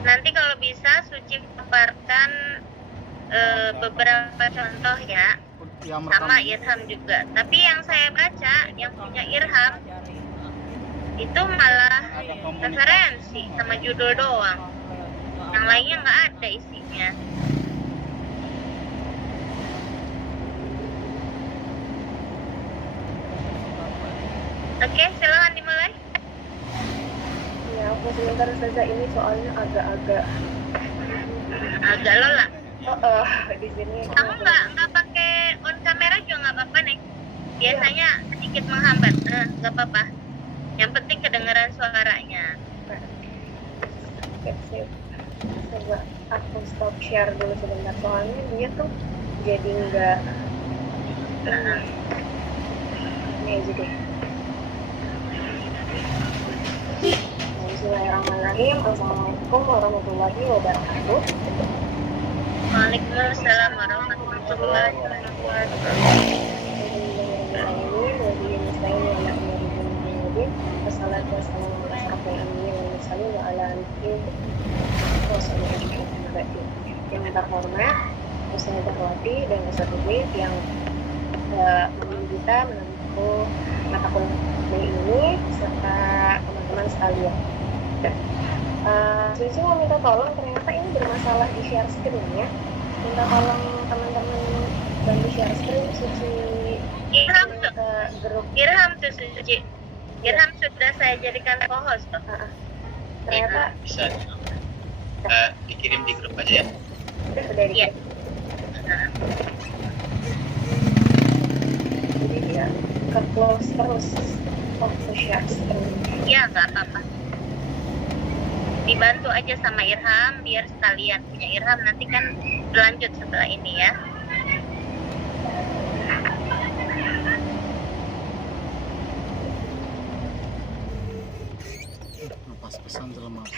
Nanti kalau bisa Suci paparkan beberapa contoh ya, sama Irham juga. Tapi yang saya baca, yang punya Irham itu malah referensi sama judul doang. Yang lainnya nggak ada isinya. Oke, silakan dimulai. Ya, aku sebentar saja, ini soalnya agak lola. Di sini. Kamu nggak pakai on kamera juga nggak apa-apa nih. Biasanya sedikit menghambat, nggak apa-apa. Yang penting kedengaran suaranya. Sip. Coba aku stop share dulu sebentar, soalnya dia tuh jadi nggak. Ini aja deh. Bismillahirrahmanirrahim. Assalamualaikum warahmatullahi wabarakatuh. Waalaikumsalam warahmatullahi wabarakatuh. Yang terhormat Ustazah Dahwati dan Ustaz Ubid yang membimbing kita menempuh mata kuliah ini serta teman-teman sekalian. Suci mau minta tolong, ternyata ini bermasalah di share screen-nya. Minta tolong teman-teman bantu share screen. Suci Irham ke grup. Irham tuh Suci. Irham sudah saya jadikan co-host tuh. Ternyata bisa dikirim di grup aja ya. udah Iya. Jadi dia ke close terus waktu share screen. Iya, nggak apa-apa. Dibantu aja sama Irham biar sekalian punya Irham nanti kan berlanjut setelah ini ya. Lepas pesan terlemah.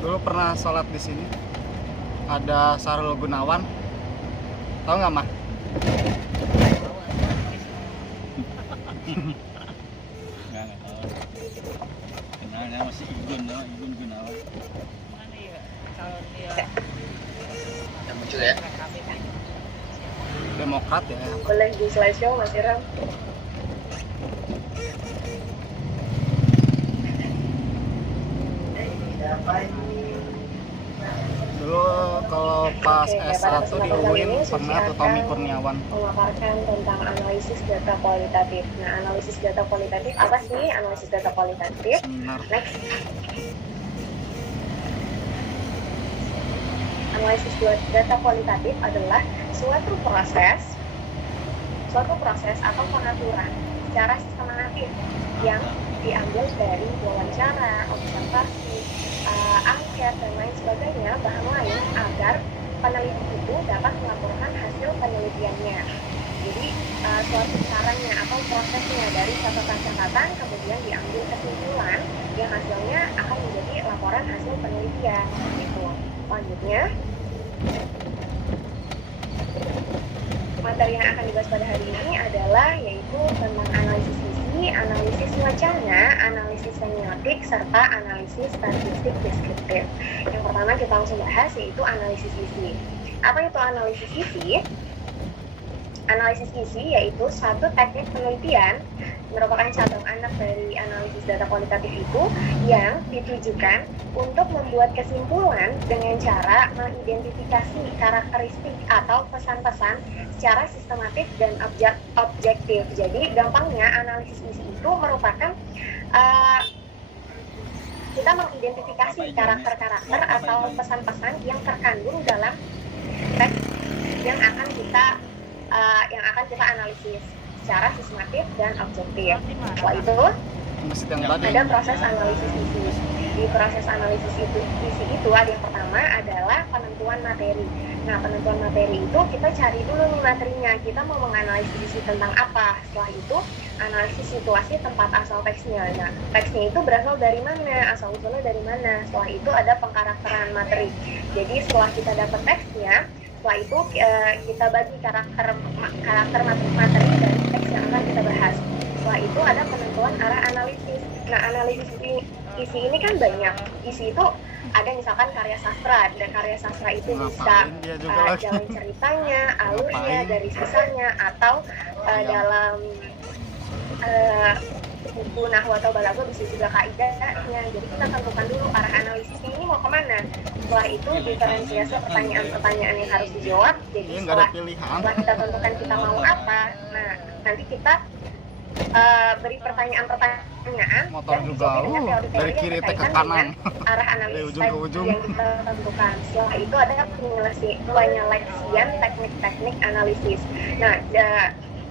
Dulu pernah sholat di sini. Ada Sarul Gunawan. Tahu nggak, Mah? Nggak tahu. Kenalnya masih Igun Gunawan. Mana ya kalau dia Yang muncul ya. Demokrat ya. Boleh di slideshow Mas Irham. Dulu kalau pas S1 di UIN pernah tuh Tommy Kurniawan. Memaparkan tentang analisis data kualitatif. Nah, analisis data kualitatif apa sih? Analisis data kualitatif. Seminar. Next. Analisis data kualitatif adalah suatu proses atau pengaturan secara sistematis yang diambil dari wawancara, observasi, angket dan lain sebagainya, bahan lain agar peneliti itu dapat melaporkan hasil penelitiannya. Jadi suatu caranya atau prosesnya dari catatan-catatan kemudian diambil kesimpulan yang hasilnya akan menjadi laporan hasil penelitian. Gitu. Selanjutnya, materi yang akan dibahas pada hari ini adalah yaitu tentang analisis visi, analisis wacana, analisis semiotik, serta analisis statistik deskriptif. Yang pertama kita langsung bahas yaitu analisis visi. Apa itu analisis visi? Analisis visi yaitu satu teknik penelitian merupakan cabang anak dari analisis data kualitatif itu yang ditujukan untuk membuat kesimpulan dengan cara mengidentifikasi karakteristik atau pesan-pesan secara sistematis dan objektif. Jadi gampangnya analisis visi itu merupakan kita mengidentifikasi karakter-karakter atau pesan-pesan yang terkandung dalam teks yang akan kita analisis secara sistematis dan objektif. Setelah itu ada proses analisis visi. Di proses analisis visi itu ada yang pertama adalah penentuan materi. Nah, penentuan materi itu kita cari dulu nih materinya. Kita mau menganalisis visi tentang apa. Setelah itu analisis situasi tempat asal teksnya. Nah, teksnya itu berasal dari mana, asal usulnya dari mana. Setelah itu ada pengkarakteran materi. Jadi setelah kita dapat teksnya, setelah itu kita bagi karakter materi dari teks yang akan kita bahas. Setelah itu ada penentuan arah analisis. Nah, analisis isi ini kan banyak. Isi itu ada misalkan karya sastra, dan karya sastra itu bisa jalan ceritanya, alurnya, dari sisanya, atau dalam buku nahwu atau balaghah bisa juga kaidahnya. Jadi kita tentukan dulu arah analisisnya ini mau kemana. Setelah itu diferensiasi pertanyaan-pertanyaan yang harus dijawab. Jadi setelah kita tentukan kita mau apa, nah nanti kita beri pertanyaan-pertanyaan motor dan juga dengan teori-teori dari yang kiri ke berkaitan kanan dengan arah analisis ujung ke ujung. yang kita tentukan. Setelah itu ada penyeleksian teknik-teknik analisis. Nah,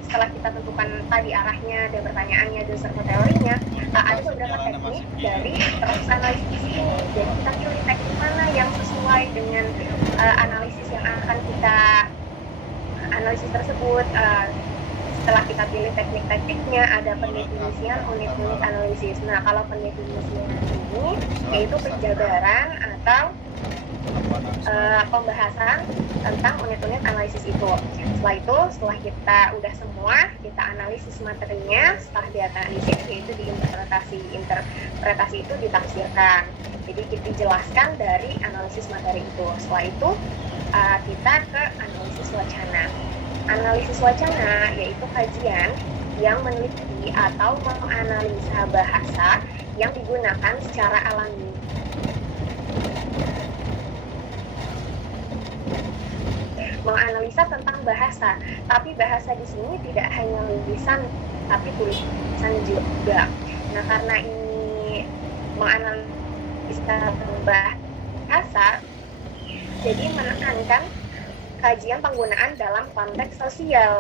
setelah kita tentukan tadi arahnya dan pertanyaannya dan serta teorinya, ada beberapa teknik dari proses analisis ini. Jadi kita pilih teknik mana yang sesuai dengan analisis yang akan kita analisis tersebut. Setelah kita pilih teknik-tekniknya, ada pendefinisian unit-unit analisis. Nah, kalau pendefinisian ini yaitu penjabaran atau pembahasan tentang unit-unit analisis itu. Setelah itu, setelah kita udah semua, kita analisis materinya. Setelah dianalisis, yaitu diinterpretasi. Interpretasi itu ditafsirkan. Jadi kita jelaskan dari analisis materi itu. Setelah itu, kita ke analisis wacana. Analisis wacana yaitu kajian yang meneliti atau menganalisa bahasa yang digunakan secara alami. Menganalisa tentang bahasa, tapi bahasa di sini tidak hanya lisan, tapi tulisan juga. Nah, karena ini menganalisa bahasa, jadi menekankan kajian penggunaan dalam konteks sosial.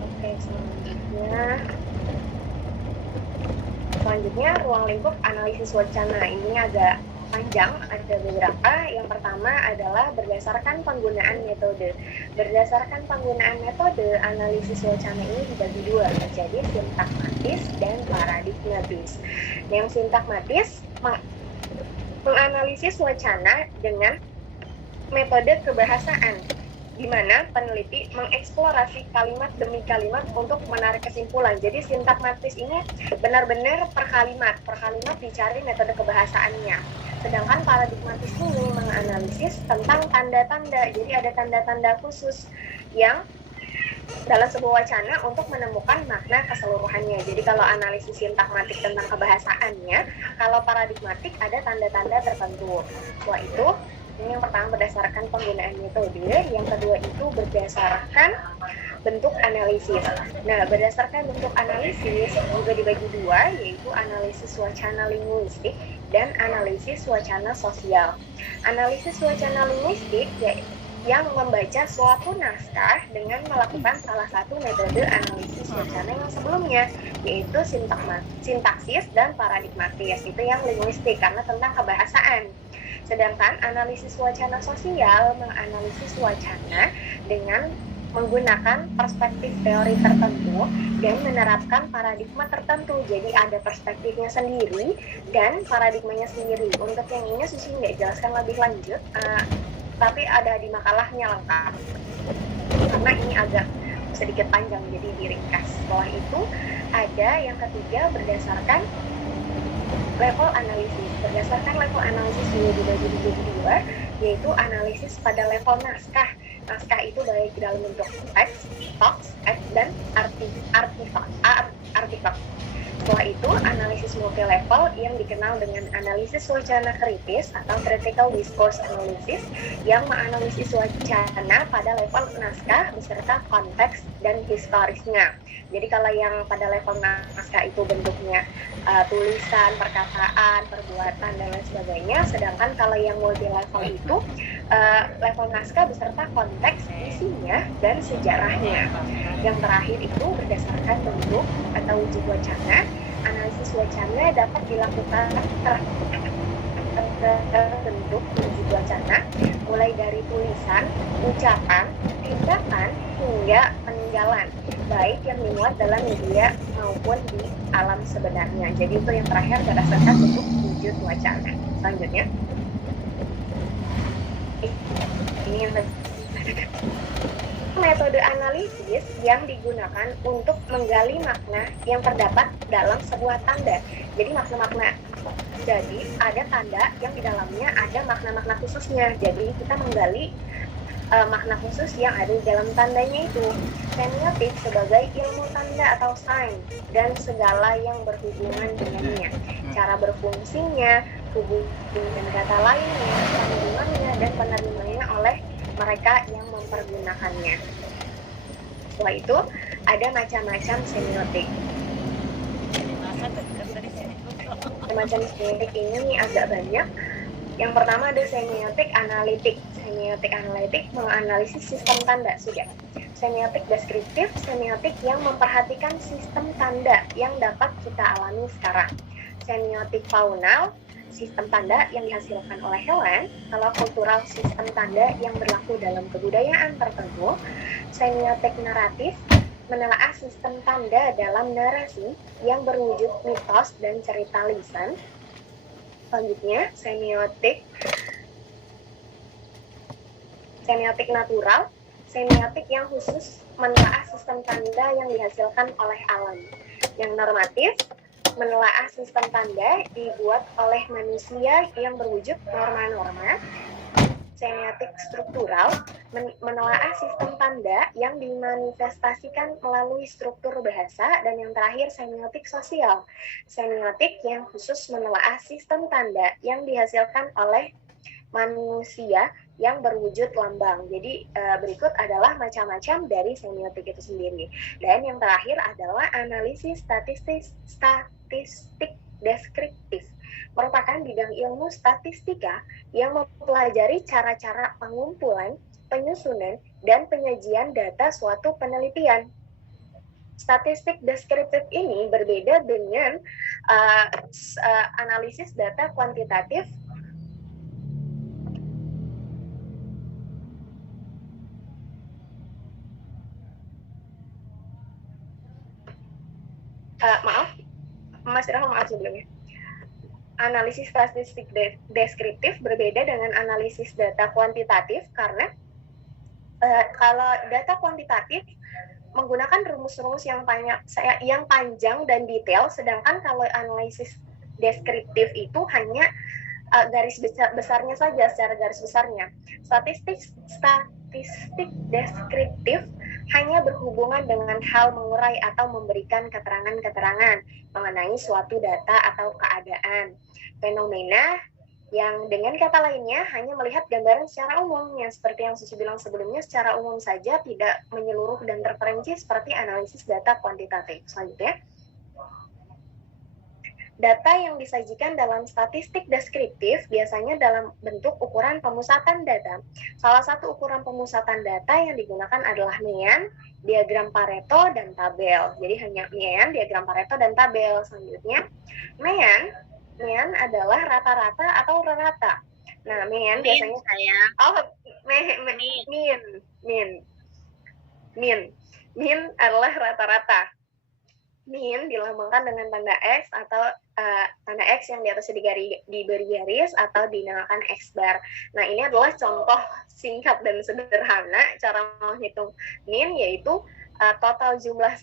Oke, selanjutnya ruang lingkup analisis wacana. Ini agak panjang, ada beberapa. Yang pertama adalah berdasarkan penggunaan metode. Berdasarkan penggunaan metode, analisis wacana ini dibagi dua, menjadi sintakmatis dan paradigmatis. Yang sintakmatis menganalisis wacana dengan metode kebahasaan, di mana peneliti mengeksplorasi kalimat demi kalimat untuk menarik kesimpulan. Jadi sintakmatis ini benar-benar per kalimat dicari metode kebahasaannya. Sedangkan paradigmatis ini menganalisis tentang tanda-tanda. Jadi ada tanda-tanda khusus yang dalam sebuah wacana untuk menemukan makna keseluruhannya. Jadi kalau analisis sintakmatik tentang kebahasaannya, kalau paradigmatik ada tanda-tanda tertentu. Setelah itu, ini yang pertama berdasarkan penggunaan metode, yang kedua itu berdasarkan bentuk analisis. Nah, berdasarkan bentuk analisis juga dibagi dua, yaitu analisis wacana linguistik dan analisis wacana sosial. Analisis wacana linguistik yang membaca suatu naskah dengan melakukan salah satu metode analisis wacana yang sebelumnya, yaitu sintaksis dan paradigmatis. Itu yang linguistik karena tentang kebahasaan. Sedangkan analisis wacana sosial menganalisis wacana dengan menggunakan perspektif teori tertentu dan menerapkan paradigma tertentu. Jadi ada perspektifnya sendiri dan paradigmanya sendiri. Untuk yang ini Susi nggak jelaskan lebih lanjut, tapi ada di makalahnya lengkap. Karena ini agak sedikit panjang, jadi diringkas. Setelah itu ada yang ketiga berdasarkan level analisis. Berdasarkan level analisis juga dibagi dua, yaitu analisis pada level naskah. Naskah itu baik dalam bentuk teks, dan artikel. Setelah itu, analisis multi-level yang dikenal dengan analisis wacana kritis atau critical discourse analysis yang menganalisis wacana pada level naskah beserta konteks dan historisnya. Jadi kalau yang pada level naskah itu bentuknya tulisan, perkataan, perbuatan, dan lain sebagainya. Sedangkan kalau yang multi-level itu level naskah beserta konteks isinya dan sejarahnya. Yang terakhir itu berdasarkan bentuk atau wujud wacana. Analisis wacana dapat dilakukan terhadap bentuk wujud wacana, mulai dari tulisan, ucapan, tindakan, hingga peninggalan, baik yang dimuat dalam media maupun di alam sebenarnya. Jadi itu yang terakhir berdasarkan bentuk wujud wacana. Selanjutnya, ini yang metode analisis yang digunakan untuk menggali makna yang terdapat dalam sebuah tanda. Jadi jadi ada tanda yang di dalamnya ada makna-makna khususnya. Jadi kita menggali makna khusus yang ada di dalam tandanya itu. Semiotik sebagai ilmu tanda atau sains dan segala yang berhubungan dengannya. Cara berfungsinya, hubungan kata lainnya, kandungannya, dan penerimanya oleh mereka yang mempergunakannya. Setelah itu, ada macam-macam semiotik. Macam semiotik ini agak banyak. Yang pertama ada semiotik analitik. Semiotik analitik menganalisis sistem tanda, sudah. Semiotik deskriptif, semiotik yang memperhatikan sistem tanda yang dapat kita alami sekarang. Semiotik faunal, sistem tanda yang dihasilkan oleh hewan. Kalau kultural, sistem tanda yang berlaku dalam kebudayaan tertentu. Semiotik naratif menelaah sistem tanda dalam narasi yang berwujud mitos dan cerita lisan. Selanjutnya, semiotik natural, semiotik yang khusus menelaah sistem tanda yang dihasilkan oleh alam. Yang normatif menelaah sistem tanda dibuat oleh manusia yang berwujud norma-norma. Semiotik struktural menelaah sistem tanda yang dimanifestasikan melalui struktur bahasa. Dan yang terakhir, semiotik sosial. Semiotik yang khusus menelaah sistem tanda yang dihasilkan oleh manusia yang berwujud lambang. Jadi berikut adalah macam-macam dari semiotik itu sendiri. Dan yang terakhir adalah analisis statistik deskriptif, merupakan bidang ilmu statistika yang mempelajari cara-cara pengumpulan, penyusunan, dan penyajian data suatu penelitian. Statistik deskriptif ini berbeda dengan analisis data kuantitatif. Mas Irham, maaf sebelumnya. Analisis statistik deskriptif berbeda dengan analisis data kuantitatif karena kalau data kuantitatif menggunakan rumus-rumus yang panjang dan detail, sedangkan kalau analisis deskriptif itu hanya garis besarnya saja, secara garis besarnya. Statistik deskriptif hanya berhubungan dengan hal mengurai atau memberikan keterangan-keterangan mengenai suatu data atau keadaan, fenomena yang dengan kata lainnya hanya melihat gambaran secara umum, yang seperti yang Suci bilang sebelumnya, secara umum saja, tidak menyeluruh dan terperinci seperti analisis data kuantitatif. Selanjutnya, data yang disajikan dalam statistik deskriptif biasanya dalam bentuk ukuran pemusatan data. Salah satu ukuran pemusatan data yang digunakan adalah Mean, diagram Pareto, dan tabel. Jadi hanya Mean, diagram Pareto, dan tabel. Selanjutnya, Mean adalah rata-rata atau rata. Nah, Mean biasanya Mean adalah rata-rata. Mean dilambangkan dengan tanda X atau tanda X yang di atasnya diberi garis atau dinamakan X bar. Nah, ini adalah contoh singkat dan sederhana cara menghitung mean, yaitu total jumlah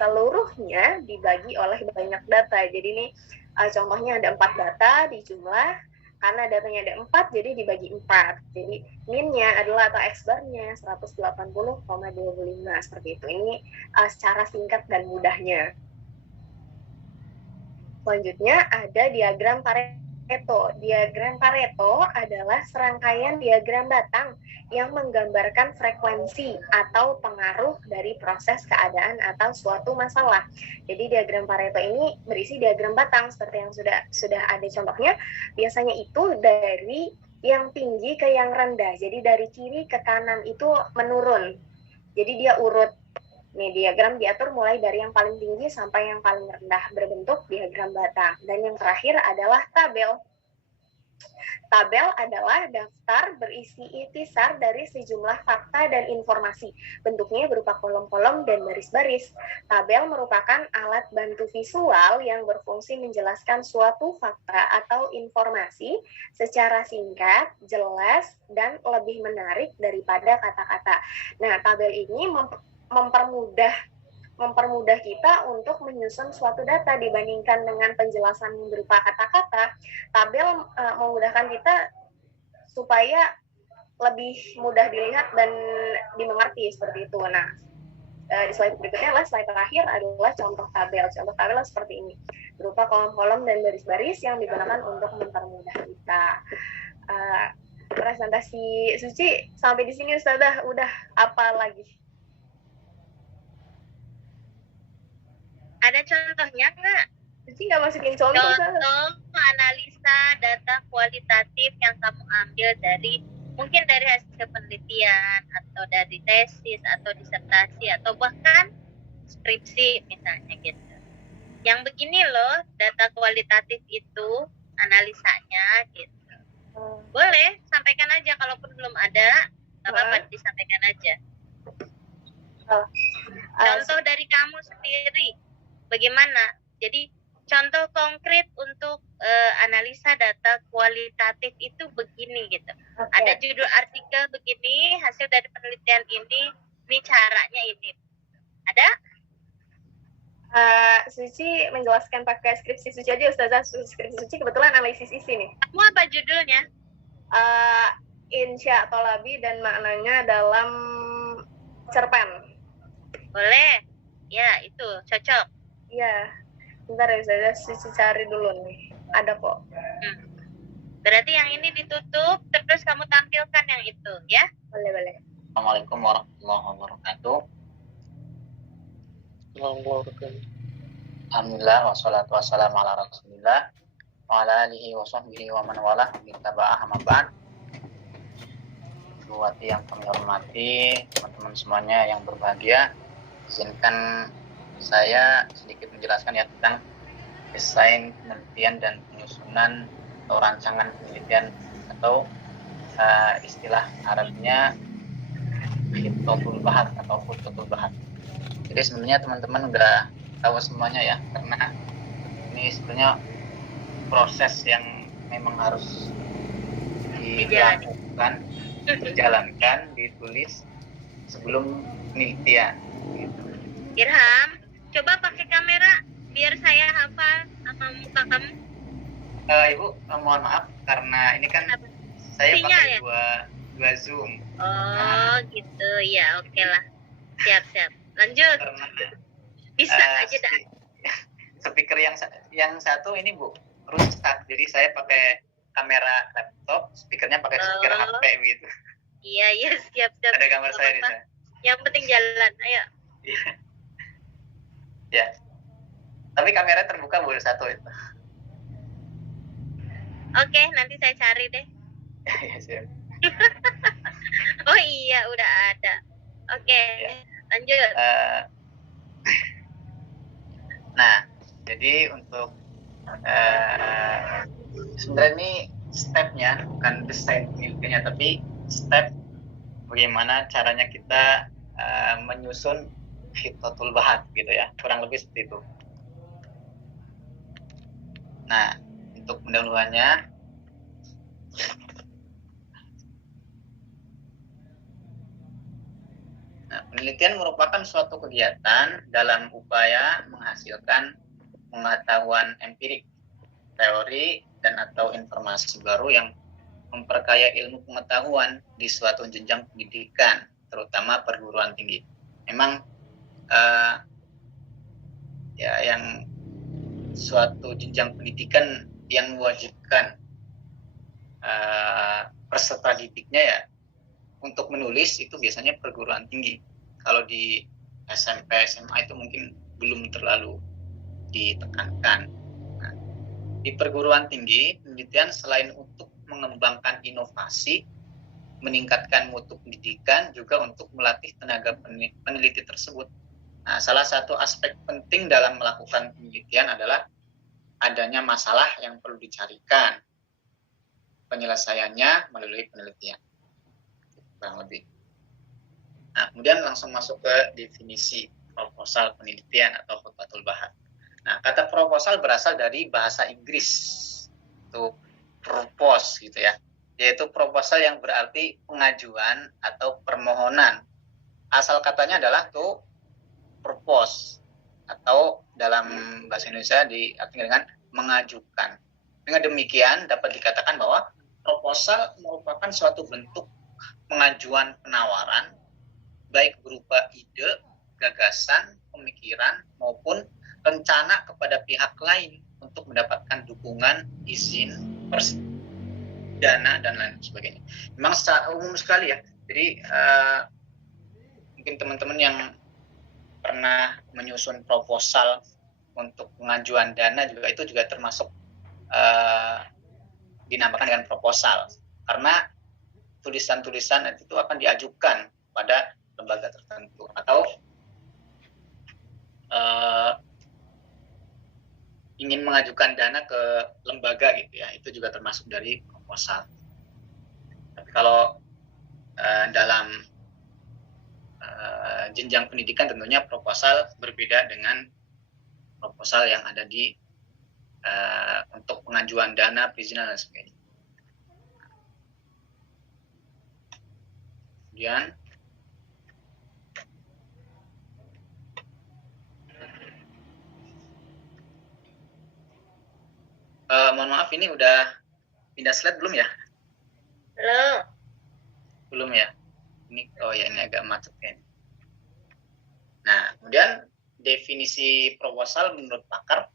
seluruhnya dibagi oleh banyak data. Jadi ini contohnya ada 4 data di jumlah, karena datanya ada 4 jadi dibagi 4. Jadi mean-nya adalah atau X-bar-nya 180,25 seperti itu. Ini secara singkat dan mudahnya. Selanjutnya ada diagram Pareto. Diagram Pareto adalah serangkaian diagram batang yang menggambarkan frekuensi atau pengaruh dari proses keadaan atau suatu masalah. Jadi diagram Pareto ini berisi diagram batang seperti yang sudah ada contohnya. Biasanya itu dari yang tinggi ke yang rendah. Jadi dari kiri ke kanan itu menurun. Jadi dia urut. Nih, diagram diatur mulai dari yang paling tinggi sampai yang paling rendah berbentuk diagram batang. Dan yang terakhir adalah tabel. Tabel adalah daftar berisi intisar dari sejumlah fakta dan informasi. Bentuknya berupa kolom-kolom dan baris-baris. Tabel merupakan alat bantu visual yang berfungsi menjelaskan suatu fakta atau informasi secara singkat, jelas, dan lebih menarik daripada kata-kata. Nah, tabel ini mempermudah kita untuk menyusun suatu data dibandingkan dengan penjelasan berupa kata-kata. Tabel memudahkan kita supaya lebih mudah dilihat dan dimengerti seperti itu. Nah, di slide berikutnya adalah slide terakhir adalah contoh tabel. Contoh tabel seperti ini, berupa kolom-kolom dan baris-baris yang digunakan untuk mempermudah kita. Presentasi Suci sampai di sini Ustazah, udah apa lagi? Ada contohnya nggak? Suci nggak masukin contoh. Contoh analisa data kualitatif yang kamu ambil mungkin dari hasil penelitian atau dari tesis atau disertasi atau bahkan skripsi misalnya gitu. Yang begini loh data kualitatif itu analisanya gitu. Boleh sampaikan aja, kalaupun belum ada nggak apa-apa, disampaikan aja. Contoh dari kamu sendiri bagaimana? Jadi contoh konkret untuk analisa data kualitatif itu begini gitu. Ada judul artikel begini, hasil dari penelitian ini caranya ini. Ada? Suci menjelaskan pakai skripsi Suci aja Ustazah. Skripsi Suci kebetulan analisis isi nih. Kamu apa judulnya? Insya Tolabi dan maknanya dalam cerpen. Boleh. Ya, itu cocok. Iya. Bentar ya Ustazah, Suci cari dulu nih. Ada kok. Berarti yang ini ditutup, terus kamu tampilkan yang itu, ya? Boleh. Assalamualaikum warahmatullahi wabarakatuh. Alhamdulillah wassalatu wassalamu ala rasulillah wa ala alihi wa sahbihi wa man walah mittaba'ah amma ba'd. Buat yang kami hormati, teman-teman semuanya yang berbahagia, izinkan saya sedikit menjelaskan ya tentang desain penelitian dan penyusunan atau rancangan penelitian atau istilah Arabnya khitotul bahat atau khututul bahat. Jadi sebenarnya teman-teman udah tahu semuanya ya, karena ini sebenarnya proses yang memang harus dilakukan, dijalankan, ditulis sebelum penelitian. Gitu. Irham, coba pakai kamera biar saya hafal sama muka kamu. Ibu, mohon maaf karena ini kan saya Sinyal, pakai ya? dua Zoom. Oh, gitu ya, oke lah. Siap. Lanjut. Karena Bisa aja dah. Speaker yang satu ini Bu rusak, jadi saya pakai kamera laptop, speakernya pakai speaker HP gitu. Iya, siap. Ada gambar saya di sana. Yang penting jalan, ayo. Ya. Tapi kamera terbuka Bu satu itu. Oke, nanti saya cari deh. Ya, siap. Oh iya, udah ada. Oke, Ya. lanjut. Nah, jadi untuk sebenarnya ini stepnya bukan desain penelitiannya, tapi step bagaimana caranya kita menyusun khitotul bahat gitu ya, kurang lebih seperti itu. Nah, untuk pendahuluannya penelitian merupakan suatu kegiatan dalam upaya menghasilkan pengetahuan empirik, teori, dan atau informasi baru yang memperkaya ilmu pengetahuan di suatu jenjang pendidikan, terutama perguruan tinggi. Memang yang suatu jenjang pendidikan yang mewajibkan peserta didiknya ya untuk menulis itu biasanya perguruan tinggi. Kalau di SMP, SMA itu mungkin belum terlalu ditekankan. Nah, di perguruan tinggi, penelitian selain untuk mengembangkan inovasi, meningkatkan mutu pendidikan, juga untuk melatih tenaga peneliti tersebut. Nah, salah satu aspek penting dalam melakukan penelitian adalah adanya masalah yang perlu dicarikan, penyelesaiannya melalui penelitian. Kurang lebih. Nah, kemudian langsung masuk ke definisi proposal penelitian atau khutbatul bahas. Nah, kata proposal berasal dari bahasa Inggris, itu propose gitu ya, yaitu proposal yang berarti pengajuan atau permohonan. Asal katanya adalah tuh propose, atau dalam bahasa Indonesia diartikan dengan mengajukan. Dengan demikian dapat dikatakan bahwa proposal merupakan suatu bentuk pengajuan penawaran, baik berupa ide, gagasan, pemikiran, maupun rencana kepada pihak lain untuk mendapatkan dukungan, izin, dana, dan lain sebagainya. Memang secara umum sekali ya. Jadi mungkin teman-teman yang pernah menyusun proposal untuk pengajuan dana juga itu juga termasuk dinamakan dengan proposal, karena tulisan-tulisan itu akan diajukan pada lembaga tertentu atau ingin mengajukan dana ke lembaga gitu ya, itu juga termasuk dari proposal. Tapi kalau dalam jenjang pendidikan tentunya proposal berbeda dengan proposal yang ada di untuk pengajuan dana, perizinan, dan sebagainya. Kemudian mohon maaf, ini udah pindah slide belum ya? Belum ya. Ini ini agak macet kan. Nah, kemudian definisi proposal menurut pakar,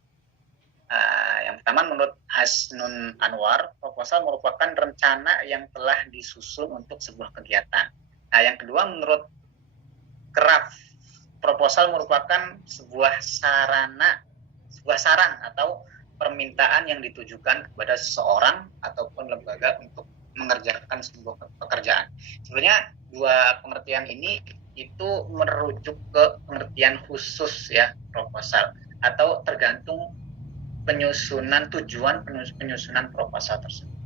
yang pertama menurut Hasnun Anwar, proposal merupakan rencana yang telah disusun untuk sebuah kegiatan. Nah, yang kedua menurut Kraft, proposal merupakan sebuah saran atau permintaan yang ditujukan kepada seseorang ataupun lembaga untuk mengerjakan sebuah pekerjaan. Sebenarnya dua pengertian ini itu merujuk ke pengertian khusus ya proposal, atau tergantung tujuan penyusunan proposal tersebut.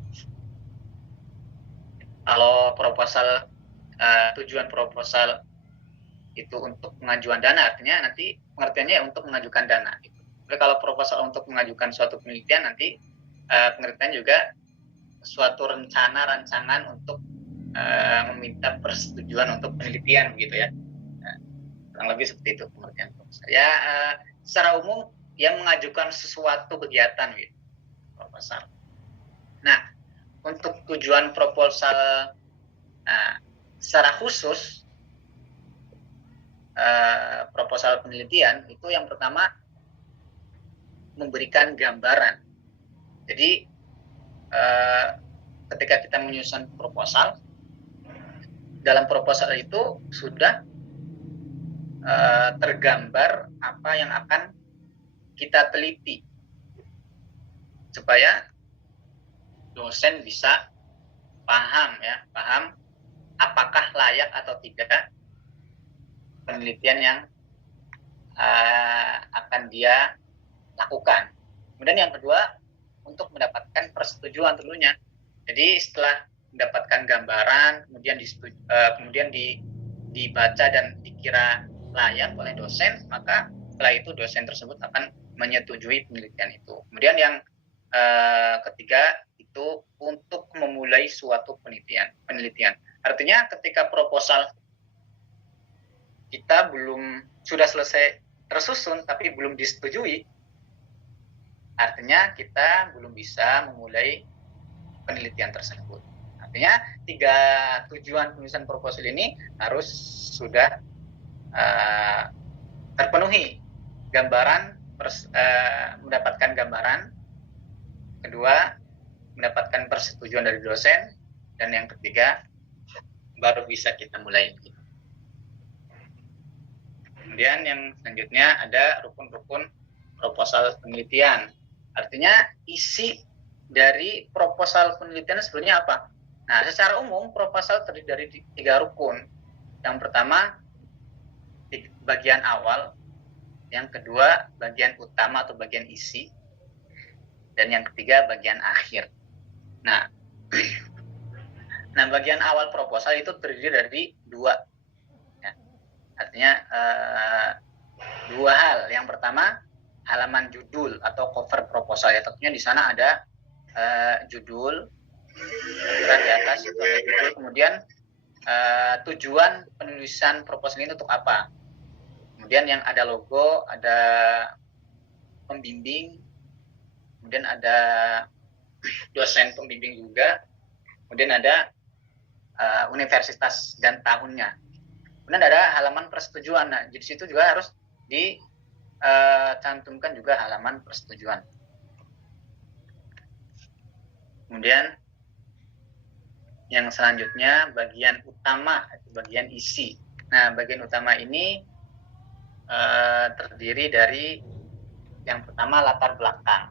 Kalau proposal tujuan proposal itu untuk pengajuan dana, artinya nanti pengertiannya untuk mengajukan dana. Jadi kalau proposal untuk mengajukan suatu penelitian, nanti pengertian juga suatu rancangan untuk meminta persetujuan untuk penelitian gitu ya. Kurang lebih seperti itu pengertian proposal. Ya, secara umum yang mengajukan sesuatu kegiatan gitu, proposal. Nah, untuk tujuan proposal secara khusus proposal penelitian itu yang pertama memberikan gambaran. Jadi ketika kita menyusun proposal, dalam proposal itu sudah tergambar apa yang akan kita teliti supaya dosen bisa paham apakah layak atau tidak penelitian yang akan dia lakukan. Kemudian yang kedua, untuk mendapatkan persetujuan tentunya. Jadi setelah mendapatkan gambaran, kemudian dibaca dan dikira layak oleh dosen, maka setelah itu dosen tersebut akan menyetujui penelitian itu. Kemudian yang ketiga itu untuk memulai suatu penelitian. Artinya ketika proposal kita sudah selesai tersusun tapi belum disetujui, artinya kita belum bisa memulai penelitian tersebut. Artinya 3 tujuan penulisan proposal ini harus sudah terpenuhi. Mendapatkan gambaran, kedua mendapatkan persetujuan dari dosen, dan yang ketiga baru bisa kita mulai. Kemudian yang selanjutnya ada rukun-rukun proposal penelitian. Artinya isi dari proposal penelitian sebelumnya apa? Nah, secara umum proposal terdiri dari 3 rukun. Yang pertama bagian awal, yang kedua bagian utama atau bagian isi, dan yang ketiga bagian akhir. Nah, bagian awal proposal itu terdiri dari 2. Ya. Artinya 2 hal. Yang pertama halaman judul atau cover proposal, ya tentunya di sana ada judul, di atas itu ada judul, kemudian tujuan penulisan proposal ini untuk apa, kemudian yang ada logo, ada pembimbing, kemudian ada dosen pembimbing juga, kemudian ada universitas dan tahunnya, kemudian ada halaman persetujuan. Nah, di situ juga harus dicantumkan juga halaman persetujuan. Kemudian yang selanjutnya bagian utama, bagian isi. Nah, bagian utama ini terdiri dari yang pertama latar belakang.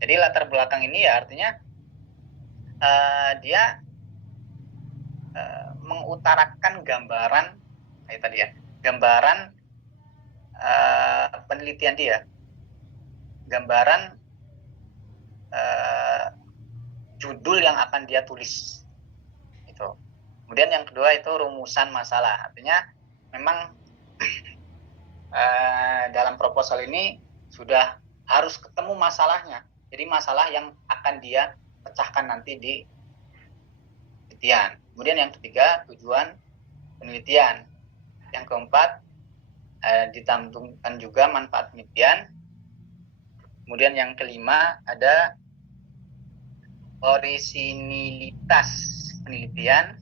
Jadi latar belakang ini ya artinya dia mengutarakan gambaran kayak tadi ya, gambaran penelitian dia, gambaran judul yang akan dia tulis itu. Kemudian yang kedua itu rumusan masalah, artinya memang dalam proposal ini sudah harus ketemu masalahnya, jadi masalah yang akan dia pecahkan nanti di penelitian. Kemudian yang ketiga tujuan penelitian, yang keempat ditantumkan juga manfaat penelitian. Kemudian yang kelima ada orisinilitas penelitian,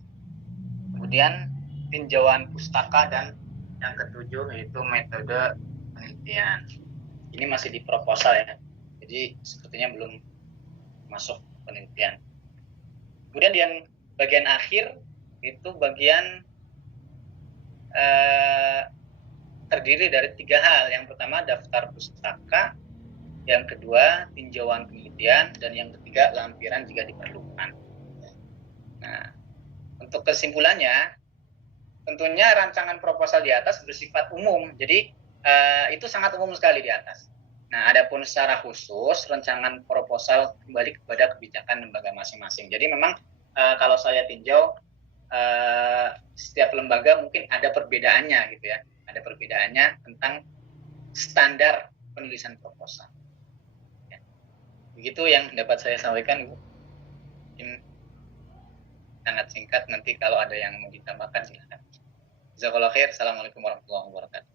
kemudian tinjauan pustaka, dan yang ketujuh yaitu metode penelitian. Ini masih di proposal ya, jadi sepertinya belum masuk penelitian. Kemudian yang bagian akhir itu bagian terdiri dari 3 hal. Yang pertama daftar pustaka, yang kedua tinjauan penelitian, dan yang ketiga lampiran jika diperlukan. Nah, untuk kesimpulannya, tentunya rancangan proposal di atas bersifat umum, jadi itu sangat umum sekali di atas. Nah, adapun secara khusus rancangan proposal kembali kepada kebijakan lembaga masing-masing. Jadi memang kalau saya tinjau setiap lembaga mungkin ada perbedaannya gitu ya, ada perbedaannya tentang standar penulisan proposal. Begitu yang dapat saya sampaikan, Bu. Mungkin sangat singkat, nanti kalau ada yang mau ditambahkan silakan. Jazakallahu khair. Assalamualaikum warahmatullahi wabarakatuh.